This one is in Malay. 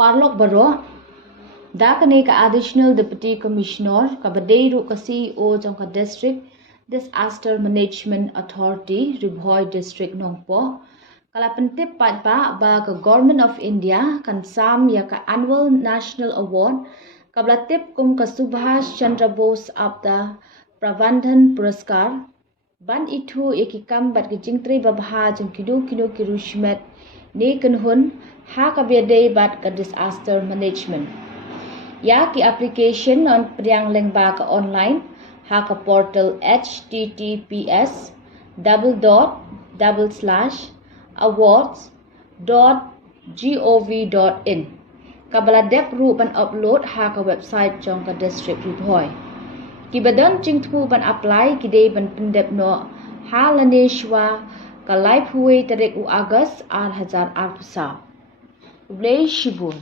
Parlok baro da kane ka additional deputy commissioner ka badai ru ka CEO jong ka district disaster management authority Ribhoi district nongpo kala pentip pat ba ka government of India kan sam ya ka annual national award ka blatip kum ka Subhash Chandra Bose Apda Prabandhan Puraskar ban itu ikikam bat ki jingtri babha jong kidu kirushmet ni kanhun ha ka biadai bat ka disaster management. Iaki application on Pdeng Nonglehbha online ha ka portal https://awards.gov.in kabaladep ru ban upload ha ka website jong ka district Ribhoi. Kibadan Jingithuh ban apply kidei ban pendep no ha laneshwa ka live huwe tarik u August 2024. Ublay Shibun.